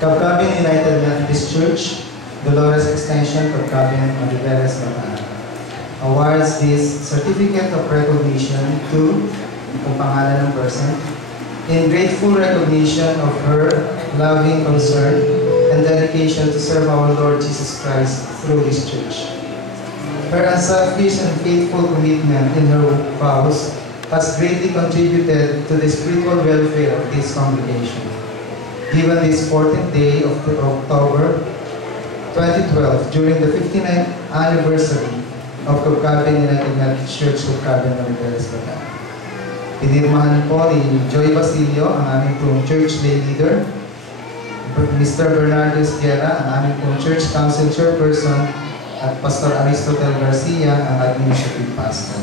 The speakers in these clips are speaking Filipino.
Cabcabin United Methodist Church, Dolores Extension, Cabcabin, Mariveles, Bataan, awards this certificate of recognition to ang pangalan ng person in grateful recognition of her loving concern and dedication to serve our Lord Jesus Christ through His church. Her unselfish and faithful commitment in her vows has greatly contributed to the spiritual welfare of this congregation. Given this 14th day of October 2012, during the 59th anniversary of Cabcabin United Methodist Church, Cabcabin, Mariveles, Bataan. Pinirmahan po ni Joy Basilio, ang aming pong church lay leader, Mr. Bernardo Esguerra, ang aming pong church council chairperson, at Pastor Aristotle Garcia, ang administrative pastor.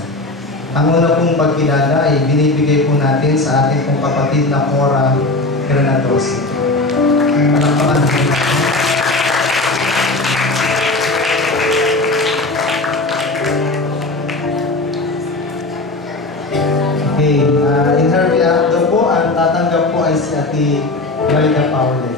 Ang una pong pagkilala ay binibigay po natin sa ating pong kapatid na Cora Granados. Palakpakan po natin. Okay, in her behalf daw po, ang tatanggap po ay si Ate Malika Paule.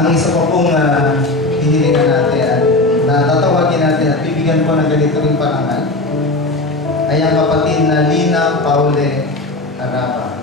Ang isa pa pong hinilingan natin na tatawagin natin at bibigyan po ng ganito ring parangal ay ang kapatid na Lina Paule Araba.